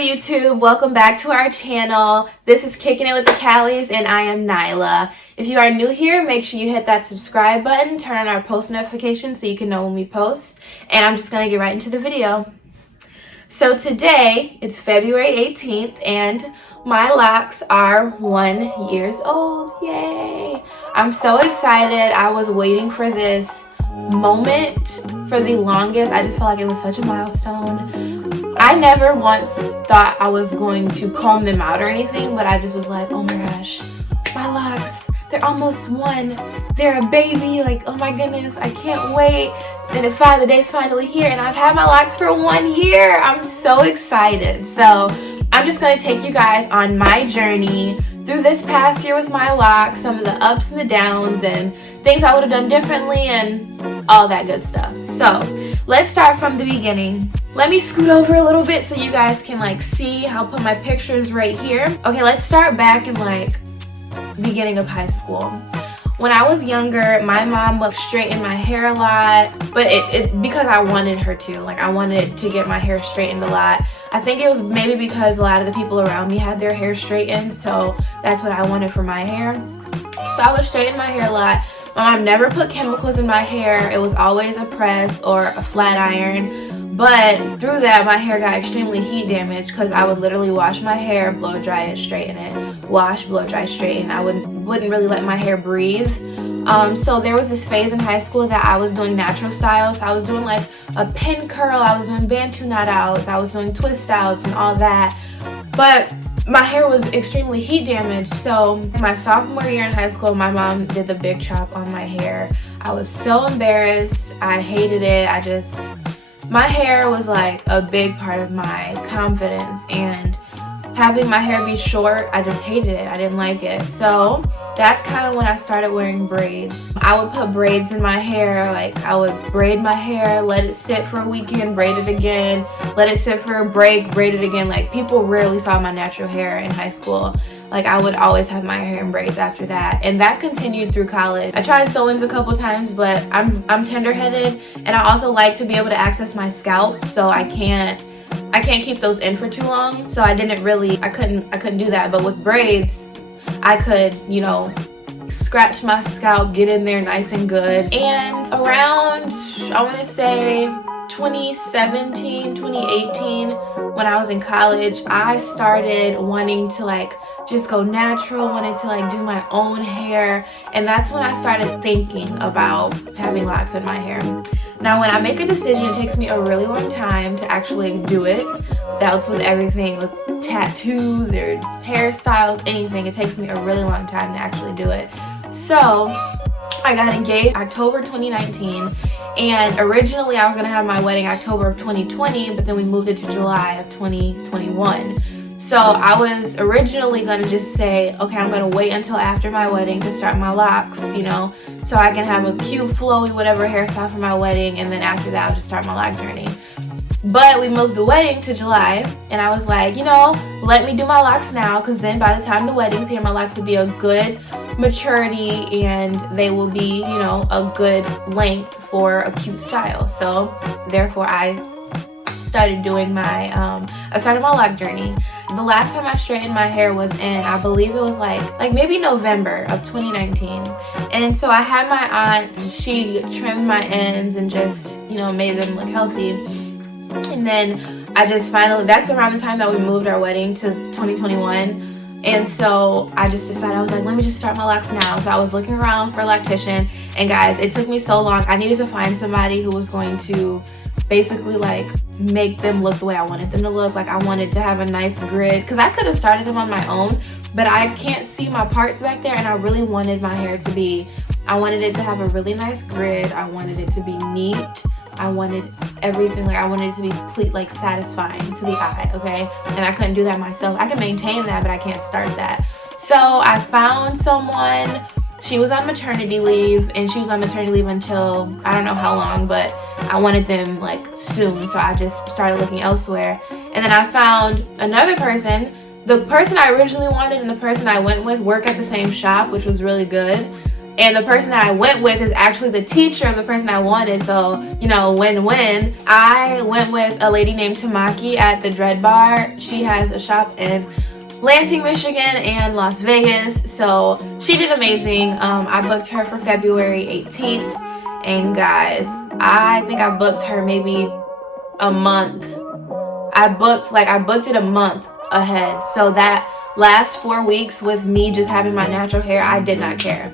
YouTube, welcome back to our channel. This is Kicking It with the Callies and I am Nyla. If you are new here, make sure you hit that subscribe button, turn on our post notifications so you can know when we post. And I'm just going to get right into the video. So today, it's February 18th and my locks are 1 year old. Yay! I'm so excited. I was waiting for this moment for the longest. I just felt like it was such a milestone. I never once thought I was going to comb them out or anything, but I just was like, oh my gosh, my locks, they're almost one. They're a baby. Like, oh my goodness, I can't wait. And the day's finally here, and I've had my locks for 1 year. I'm so excited. So I'm just going to take you guys on my journey through this past year with my locks, some of the ups and the downs, and things I would have done differently, and all that good stuff. So let's start from the beginning. Let me scoot over a little bit so you guys can see. I'll put my pictures right here. Okay, let's start back in beginning of high school. When I was younger, my mom would straighten my hair a lot, but because I wanted her to. I wanted to get my hair straightened a lot. I think it was maybe because a lot of the people around me had their hair straightened, so that's what I wanted for my hair. So I would straighten my hair a lot. My mom never put chemicals in my hair. It was always a press or a flat iron. But through that, my hair got extremely heat damaged because I would literally wash my hair, blow dry it, straighten it, wash, blow dry, straighten. I wouldn't really let my hair breathe. So there was this phase in high school that I was doing natural styles. So I was doing a pin curl, I was doing Bantu knot outs, I was doing twist outs and all that. But my hair was extremely heat damaged. So my sophomore year in high school, my mom did the big chop on my hair. I was so embarrassed. I hated it. My hair was a big part of my confidence, and having my hair be short, I just hated it. I didn't like it. So that's kind of when I started wearing braids. I would put braids in my hair. I would braid my hair, let it sit for a weekend, braid it again, let it sit for a break, braid it again. People rarely saw my natural hair in high school. I would always have my hair in braids after that, and that continued through college. I tried sew-ins a couple times, but I'm tender-headed, and I also like to be able to access my scalp, so I can't keep those in for too long. So I couldn't do that. But with braids, I could, scratch my scalp, get in there nice and good. And around, I want to say 2017, 2018, when I was in college, I started wanting to just go natural, wanted to do my own hair, and that's when I started thinking about having locks in my hair. Now when I make a decision, it takes me a really long time to actually do it. That's with everything, with tattoos or hairstyles, anything. It takes me a really long time to actually do it. So I got engaged October 2019, and originally I was going to have my wedding October of 2020, but then we moved it to July of 2021. So I was originally going to just say, okay, I'm going to wait until after my wedding to start my locks, so I can have a cute, flowy, whatever hairstyle for my wedding, and then after that I'll just start my lock journey. But we moved the wedding to July, and I was like, let me do my locks now, because then by the time the wedding's here, my locks will be a good maturity, and they will be, a good length for a cute style. So therefore I started doing I started my lock journey. The last time I straightened my hair was in, I believe it was maybe November of 2019. And so I had my aunt, she trimmed my ends and just, made them look healthy. And then I just finally, that's around the time that we moved our wedding to 2021. And so I just decided, I was like, let me just start my locks now. So I was looking around for a loctician, and guys, it took me so long. I needed to find somebody who was going to basically make them look the way I wanted them to look. I wanted to have a nice grid, because I could have started them on my own, but I can't see my parts back there, and I really wanted my hair to be, I wanted it to have a really nice grid. I wanted it to be neat. I wanted everything, I wanted it to be complete, satisfying to the eye, okay? And I couldn't do that myself. I can maintain that, but I can't start that. So I found someone. She was on maternity leave, and she was on maternity leave until, I don't know how long, but I wanted them soon, so I just started looking elsewhere. And then I found another person. The person I originally wanted and the person I went with work at the same shop, which was really good. And the person that I went with is actually the teacher of the person I wanted, so, you know, win-win. I went with a lady named Tamaki at the Dread Bar. She has a shop in Lansing, Michigan and Las Vegas, so she did amazing. I booked her for February 18th, and guys, I think I booked her maybe a month. I booked it a month ahead, so that last 4 weeks with me just having my natural hair, I did not care.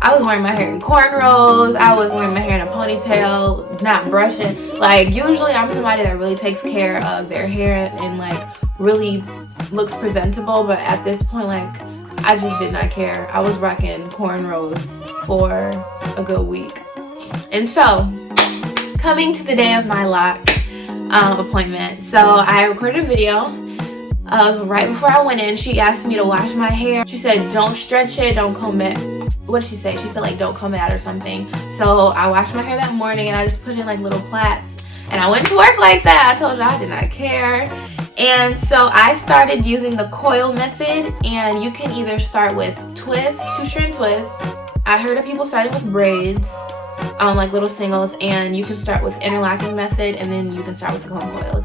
I was wearing my hair in cornrows, I was wearing my hair in a ponytail, not brushing. Like, usually I'm somebody that really takes care of their hair and like really looks presentable, but at this point, like, I just did not care. I was rocking cornrows for a good week. And so, coming to the day of my lock appointment, so I recorded a video of right before I went in. She asked me to wash my hair. She said, don't stretch it, don't comb it. What did she say? She said, like, don't comb it out or something. So I washed my hair that morning and I just put in like little plaits. And I went to work like that. I told you I did not care. And so I started using the Coil Method, and you can either start with twist, two-strand twist. I heard of people starting with braids, like little singles, and you can start with interlocking method, and then you can start with the comb coils.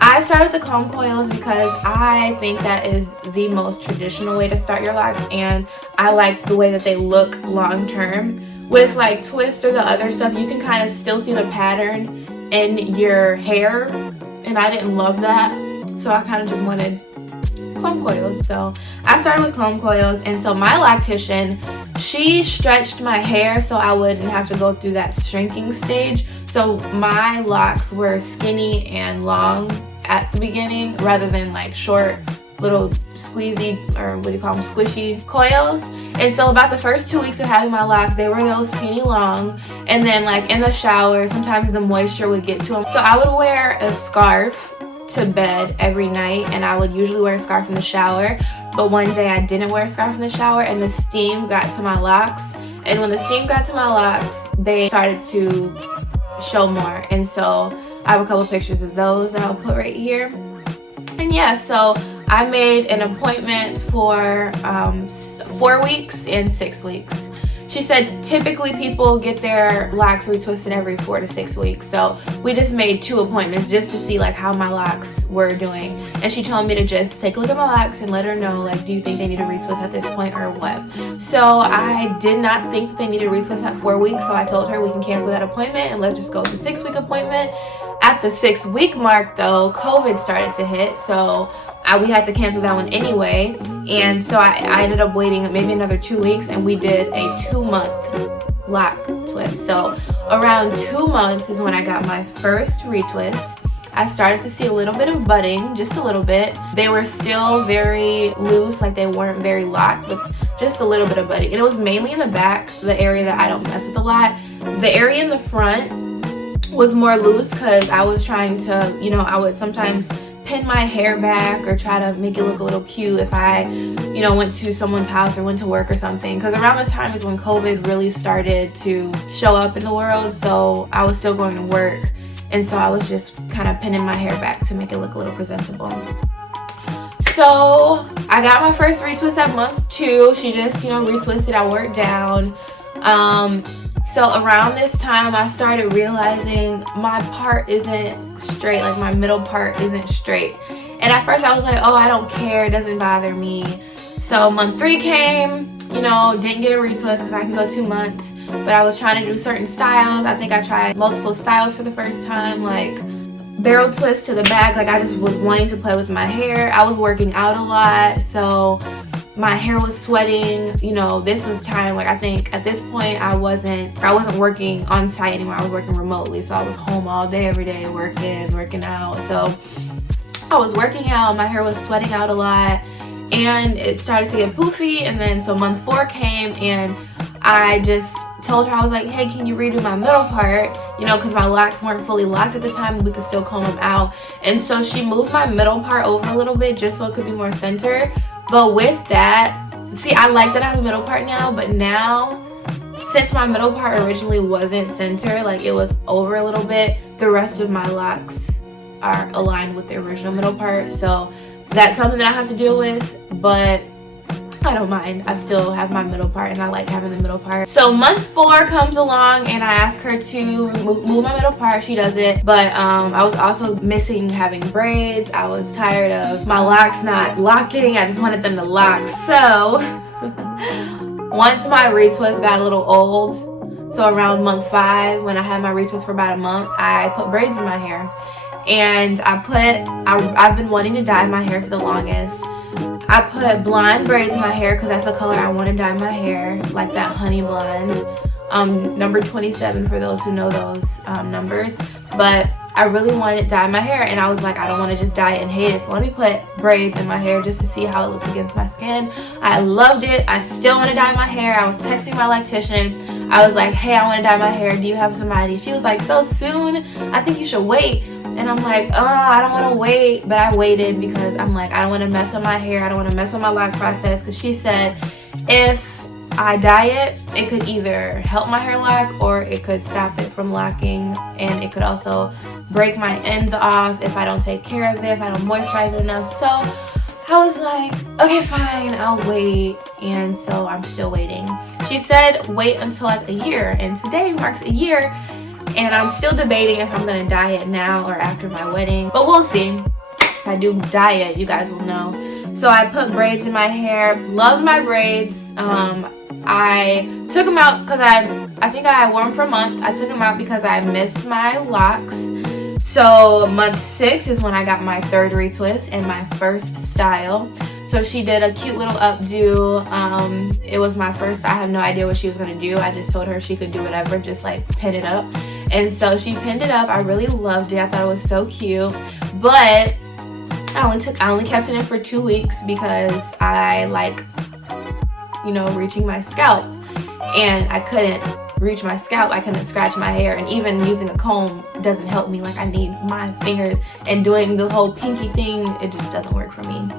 I started with the comb coils because I think that is the most traditional way to start your locks, and I like the way that they look long term. With like twist or the other stuff, you can kind of still see the pattern in your hair, and I didn't love that, so I kind of just wanted comb coils. So I started with comb coils, and so my loctician, she stretched my hair so I wouldn't have to go through that shrinking stage. So my locks were skinny and long at the beginning rather than like short little squeezy, or what do you call them, squishy coils. And so about the first 2 weeks of having my lock, they were those skinny long, and then like in the shower sometimes the moisture would get to them, so I would wear a scarf to bed every night, and I would usually wear a scarf in the shower. But one day I didn't wear a scarf in the shower, and the steam got to my locks, and when the steam got to my locks, they started to show more. And so I have a couple pictures of those that I'll put right here. And yeah, so I made an appointment for 4 weeks and 6 weeks. She said typically people get their locks retwisted every 4 to 6 weeks. So we just made 2 appointments just to see like how my locks were doing. And she told me to just take a look at my locks and let her know, like, do you think they need a retwist at this point or what? So I did not think that they needed a retwist at 4 weeks. So I told her we can cancel that appointment and let's just go to 6-week appointment. At the 6-week mark though, COVID started to hit. So we had to cancel that one anyway, and so I ended up waiting maybe another 2 weeks, and we did a 2-month lock twist. So around 2 months is when I got my first retwist. I started to see a little bit of budding, just a little bit. They were still very loose, like they weren't very locked, but just a little bit of budding. And it was mainly in the back, the area that I don't mess with a lot. The area in the front was more loose because I was trying to, you know, I would sometimes pin my hair back or try to make it look a little cute if I, you know, went to someone's house or went to work or something, because around this time is when COVID really started to show up in the world. So I was still going to work, and so I was just kind of pinning my hair back to make it look a little presentable. So I got my first retwist at month 2. She just, you know, retwisted. I worked down. So around this time I started realizing my part isn't straight, like my middle part isn't straight. And at first I was like, oh, I don't care, it doesn't bother me. So month 3 came, you know, didn't get a retwist because I can go 2 months, but I was trying to do certain styles. I think I tried multiple styles for the first time, like barrel twist to the back. Like I just was wanting to play with my hair. I was working out a lot, so my hair was sweating. You know, this was time, like I think at this point I wasn't working on site anymore. I was working remotely, so I was home all day every day working out. So I was working out, my hair was sweating out a lot, and it started to get poofy. And then so month 4 came, and I just told her, I was like, hey, can you redo my middle part, you know, because my locks weren't fully locked at the time and we could still comb them out. And so she moved my middle part over a little bit just so it could be more centered. But with that, see, I like that I have a middle part now, but now, since my middle part originally wasn't centered, like it was over a little bit, the rest of my locks are aligned with the original middle part. So that's something that I have to deal with, but I don't mind. I still have my middle part and I like having the middle part. So month 4 comes along and I ask her to move my middle part. She does it, but I was also missing having braids. I was tired of my locks not locking. I just wanted them to lock. So once my retwist got a little old, so around month 5 when I had my retwist for about a month, I put braids in my hair. And I've been wanting to dye my hair for the longest. I put blonde braids in my hair because that's the color I want to dye my hair, like that honey blonde. Number 27 for those who know those numbers. But I really wanted to dye my hair and I was like, I don't want to just dye it and hate it. So let me put braids in my hair just to see how it looks against my skin. I loved it. I still want to dye my hair. I was texting my loctician. I was like, hey, I want to dye my hair. Do you have somebody? She was like, so soon? I think you should wait. And I'm like, oh, I don't want to wait. But I waited because I'm like, I don't want to mess up my hair. I don't want to mess up my lock process. Because she said if I dye it, it could either help my hair lock or it could stop it from locking. And it could also break my ends off if I don't take care of it, if I don't moisturize it enough. So I was like, okay, fine, I'll wait. And so I'm still waiting. She said wait until like a year. And today marks a year. And I'm still debating if I'm gonna dye it now or after my wedding, but we'll see. If I do dye it, you guys will know. So I put braids in my hair. Loved my braids. I took them out because I think I wore them for a month. I took them out because I missed my locks. So month 6 is when I got my 3rd retwist and my first style. So she did a cute little updo. It was my first. I have no idea what she was gonna do. I just told her she could do whatever, just like pin it up. And so she pinned it up. I really loved it. I thought it was so cute. But I only kept it in for 2 weeks because I like, you know, reaching my scalp. And I couldn't reach my scalp. I couldn't scratch my hair. And even using a comb doesn't help me. Like I need my fingers. And doing the whole pinky thing, it just doesn't work for me.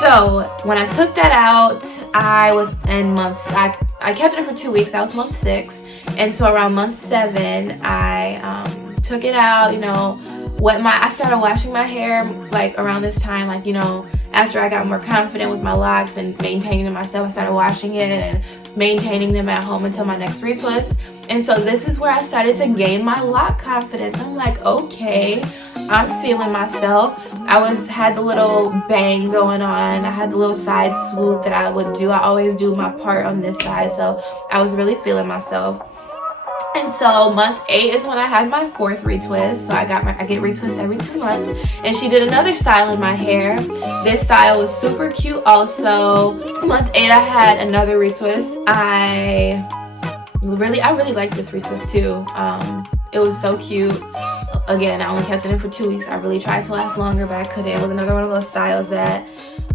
So when I took that out, I was in I kept it for 2 weeks. That was month 6. And so around month 7, I took it out, you know, I started washing my hair like around this time, like, you know, after I got more confident with my locks and maintaining them myself. I started washing it and maintaining them at home until my next retwist. And so this is where I started to gain my lock confidence. I'm like, okay, I'm feeling myself. I had the little bang going on. I had the little side swoop that I would do. I always do my part on this side. So I was really feeling myself. And so month 8 is when I had my 4th retwist. So I get retwists every 2 months. And she did another style in my hair. This style was super cute also. Month 8 I had another retwist. I really like this retwist too. It was so cute. Again, I only kept it in for 2 weeks. I really tried to last longer, but I couldn't. It was another one of those styles that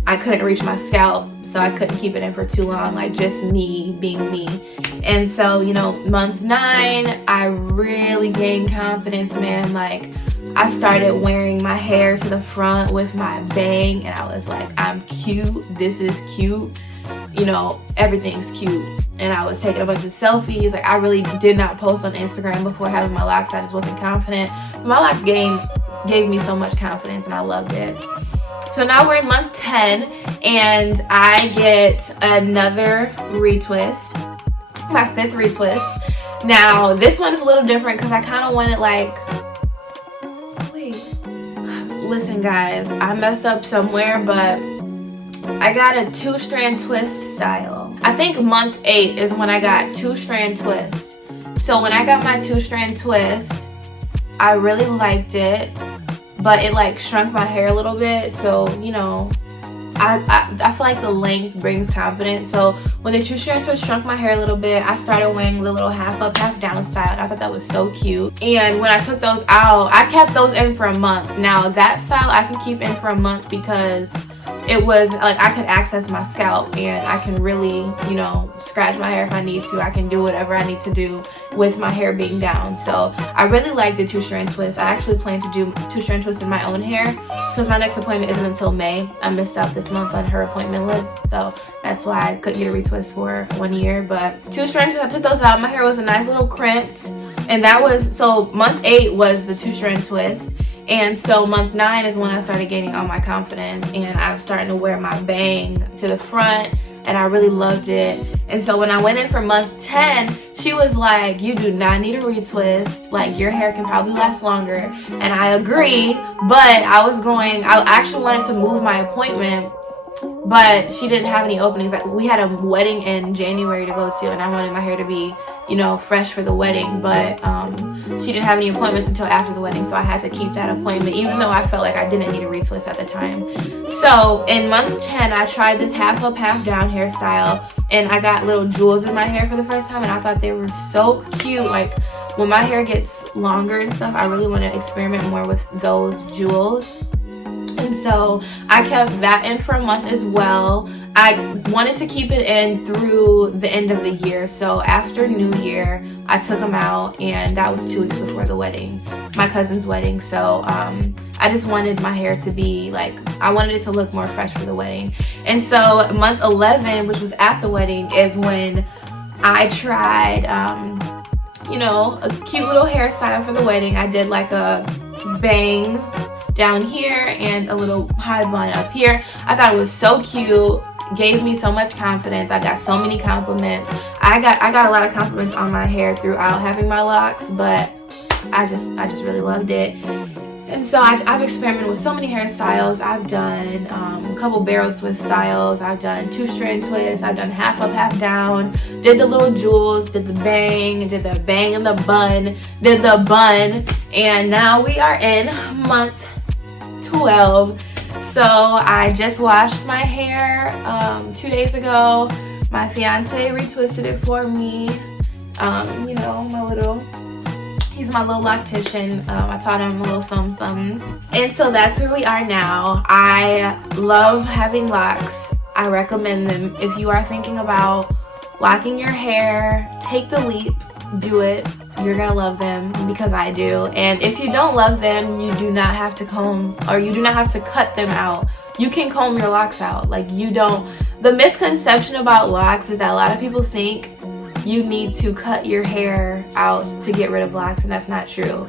I couldn't reach my scalp, so I couldn't keep it in for too long, like just me being me. And so, you know, month 9, I really gained confidence, man. Like, I started wearing my hair to the front with my bang, and I was like, I'm cute. This is cute. You know, everything's cute. And I was taking a bunch of selfies. Like, I really did not post on Instagram before having my locks. I just wasn't confident. But my locks gave me so much confidence, and I loved it. So now we're in month 10, and I get another retwist, my 5th retwist. Now, this one is a little different because I kind of wanted like, listen guys, I messed up somewhere, but I got a 2-strand twist style. I think month 8 is when I got 2-strand twist. So when I got my 2-strand twist, I really liked it, but it like shrunk my hair a little bit. So, you know, I feel like the length brings confidence. So when the 2-strand twist shrunk my hair a little bit, I started wearing the little half up, half down style. And I thought that was so cute. And when I took those out, I kept those in for a month. Now that style I can keep in for a month because it was like I could access my scalp and I can really, you know, scratch my hair if I need to. I can do whatever I need to do with my hair being down. So I really like the 2-strand twist. I actually plan to do 2-strand twists in my own hair because my next appointment isn't until May. I missed out this month on her appointment list, so that's why I couldn't get a retwist for 1 year. But 2-strand twists, I took those out. My hair was a nice little crimped, and that was, so month 8 was the 2-strand twist. And so month 9 is when I started gaining all my confidence, and I was starting to wear my bang to the front. and I really loved it. And so when I went in for month 10, she was like, you do not need a retwist, like your hair can probably last longer. And I agree, but I actually wanted to move my appointment, but she didn't have any openings. Like, we had a wedding in January to go to, and I wanted my hair to be, you know, fresh for the wedding, but she didn't have any appointments until after the wedding, so I had to keep that appointment, even though I felt like I didn't need a retwist at the time. So in month 10, I tried this half up, half down hairstyle, and I got little jewels in my hair for the first time, and I thought they were so cute. Like, when my hair gets longer and stuff, I really want to experiment more with those jewels. And so I kept that in for a month as well. I wanted to keep it in through the end of the year. So after New Year, I took them out, and that was 2 weeks before the wedding, my cousin's wedding. So I just wanted my hair to be like, I wanted it to look more fresh for the wedding. And so month 11, which was at the wedding, is when I tried, you know, a cute little hairstyle for the wedding. I did like a bang down here and a little high bun up here. I thought it was so cute, gave me so much confidence. I got so many compliments. I got a lot of compliments on my hair throughout having my locks, but I just really loved it. And so I've experimented with so many hairstyles. I've done a couple barrel twist styles. I've done 2-strand twists. I've done half up, half down. Did the little jewels, did the bang, did the bang and the bun, did the bun. And now we are in month 12. So I just washed my hair 2 days ago. My fiance retwisted it for me. You know, he's my little loctician. I taught him a little something. And so that's where we are now. I love having locks. I recommend them. If you are thinking about locking your hair, take the leap, do it. You're gonna love them, because I do. And if you don't love them, you do not have to comb, or you do not have to cut them out. You can comb your locks out. Like, you don't. The misconception about locks is that a lot of people think you need to cut your hair out to get rid of locks, and that's not true.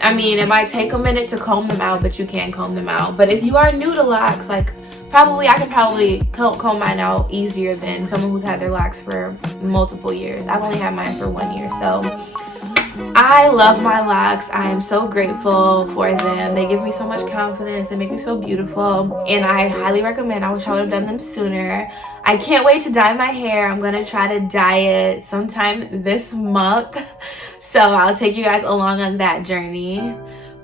I mean, it might take a minute to comb them out, but you can comb them out. But if you are new to locks, like, I could probably comb mine out easier than someone who's had their locks for multiple years. I've only had mine for 1 year, so I love my locks. I am so grateful for them. They give me so much confidence. They make me feel beautiful, and I highly recommend. I wish I would have done them sooner. I can't wait to dye my hair. I'm gonna try to dye it sometime this month, so I'll take you guys along on that journey.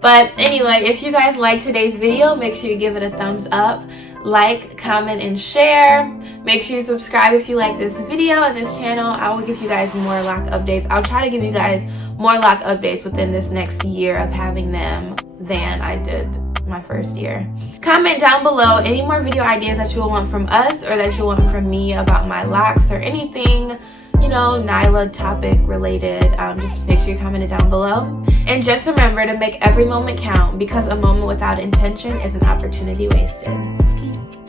But anyway, if you guys liked today's video, make sure you give it a thumbs up. Like, comment, and share. Make sure you subscribe if you like this video and this channel. I will give you guys more lock updates. I'll try to give you guys more lock updates within this next year of having them than I did my first year. Comment down below any more video ideas that you will want from us, or that you want from me about my locks, or anything, you know, Nyla topic related. Just make sure you comment it down below. And just remember to make every moment count, because a moment without intention is an opportunity wasted.